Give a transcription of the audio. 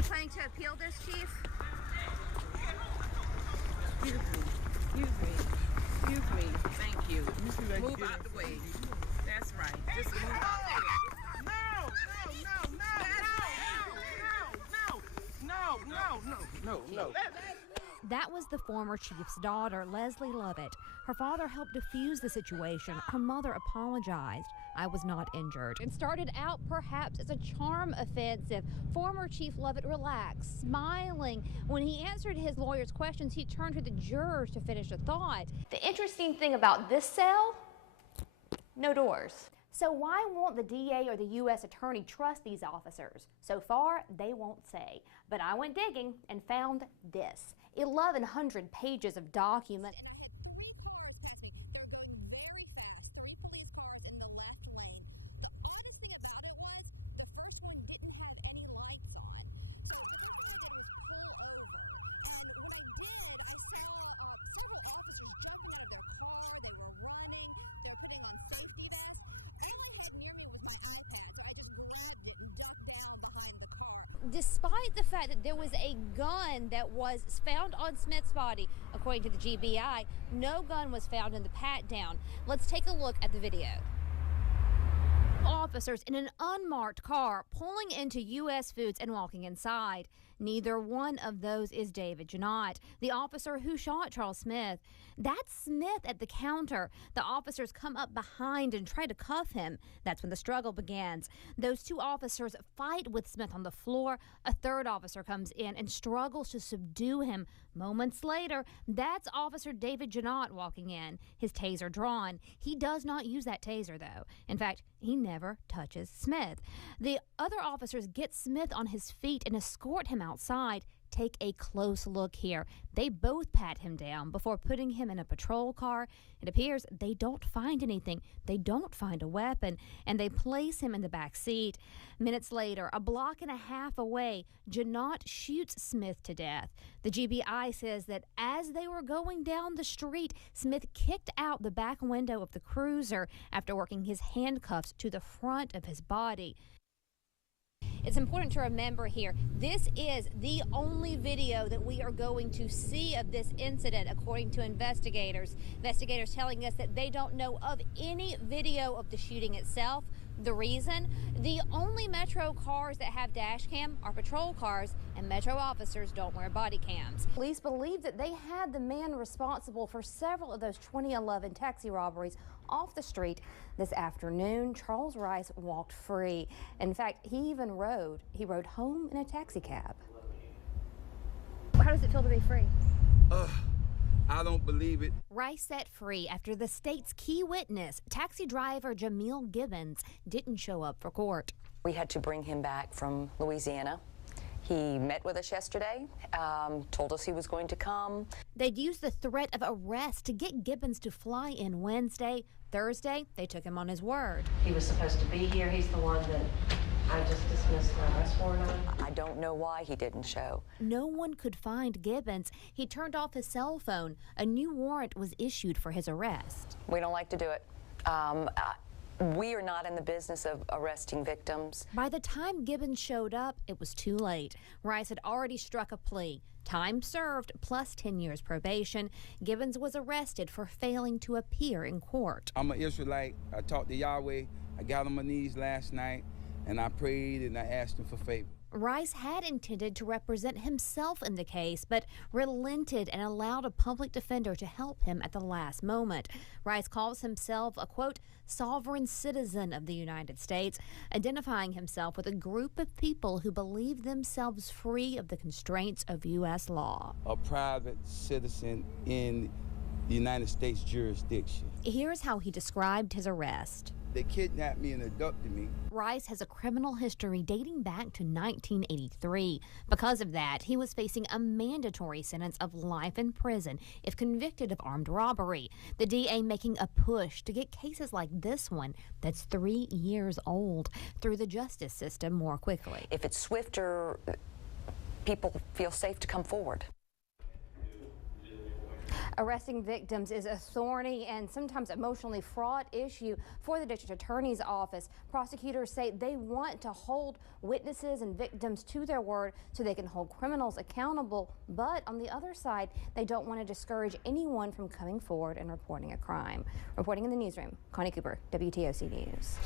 You planning to appeal this, Chief? Excuse me. Thank you. Move out the way. That's right. Just move out the way. No. That was the former chief's daughter, Leslie Lovett. Her father helped defuse the situation. Her mother apologized. I was not injured. It started out perhaps as a charm offensive. Former Chief Lovett relaxed, smiling. When he answered his lawyer's questions, he turned to the jurors to finish a thought. The interesting thing about this cell, no doors. So why won't the DA or the U.S. Attorney trust these officers? So far, they won't say. But I went digging and found this. 1,100 pages of documents. Despite the fact that there was a gun that was found on Smith's body, according to the GBI, no gun was found in the pat-down. Let's take a look at the video. Officers in an unmarked car pulling into U.S. Foods and walking inside. Neither one of those is David Janot, the officer who shot Charles Smith. That's Smith at the counter. The officers come up behind and try to cuff him. That's when the struggle begins. Those two officers fight with Smith on the floor. A third officer comes in and struggles to subdue him. Moments later, that's Officer David Janot walking in, his taser drawn. He does not use that taser, though. In fact, he never touches Smith. The other officers get Smith on his feet and escort him outside. Take a close look here. They both pat him down before putting him in a patrol car. It appears they don't find anything. They don't find a weapon, and they place him in the back seat. Minutes later, a block and a half away, Janot shoots Smith to death. The GBI says that as they were going down the street, Smith kicked out the back window of the cruiser after working his handcuffs to the front of his body. It's important to remember here, this is the only video that we are going to see of this incident, according to investigators. Investigators telling us that they don't know of any video of the shooting itself. The reason? The only Metro cars that have dash cam are patrol cars, and Metro officers don't wear body cams. Police believe that they had the man responsible for several of those 2011 taxi robberies off the street. This afternoon, Charles Rice walked free. In fact, he even rode. He rode home in a taxi cab. How does it feel to be free? I don't believe it. Rice set free after the state's key witness, taxi driver Jamil Gibbons, didn't show up for court. We had to bring him back from Louisiana. He met with us yesterday, told us he was going to come. They'd used the threat of arrest to get Gibbons to fly in Wednesday. Thursday, they took him on his word. He was supposed to be here. He's the one that I just dismissed the arrest warrant on. I don't know why he didn't show. No one could find Gibbons. He turned off his cell phone. A new warrant was issued for his arrest. We don't like to do it. We are not in the business of arresting victims. By the time Gibbons showed up, it was too late. Rice had already struck a plea. Time served plus 10 years probation. Gibbons was arrested for failing to appear in court. I'm an Israelite. I talked to Yahweh. I got on my knees last night, and I prayed and I asked him for favor. Rice had intended to represent himself in the case, but relented and allowed a public defender to help him at the last moment. Rice calls himself a, quote, sovereign citizen of the United States, identifying himself with a group of people who believe themselves free of the constraints of U.S. law. A private citizen in the United States jurisdiction. Here's how he described his arrest. They kidnapped me and abducted me. Rice has a criminal history dating back to 1983. Because of that, he was facing a mandatory sentence of life in prison if convicted of armed robbery. The DA making a push to get cases like this one, that's 3 years old, through the justice system more quickly. If it's swifter, people feel safe to come forward. Arresting victims is a thorny and sometimes emotionally fraught issue for the district attorney's office. Prosecutors say they want to hold witnesses and victims to their word so they can hold criminals accountable. But on the other side, they don't want to discourage anyone from coming forward and reporting a crime. Reporting in the newsroom, Connie Cooper, WTOC News.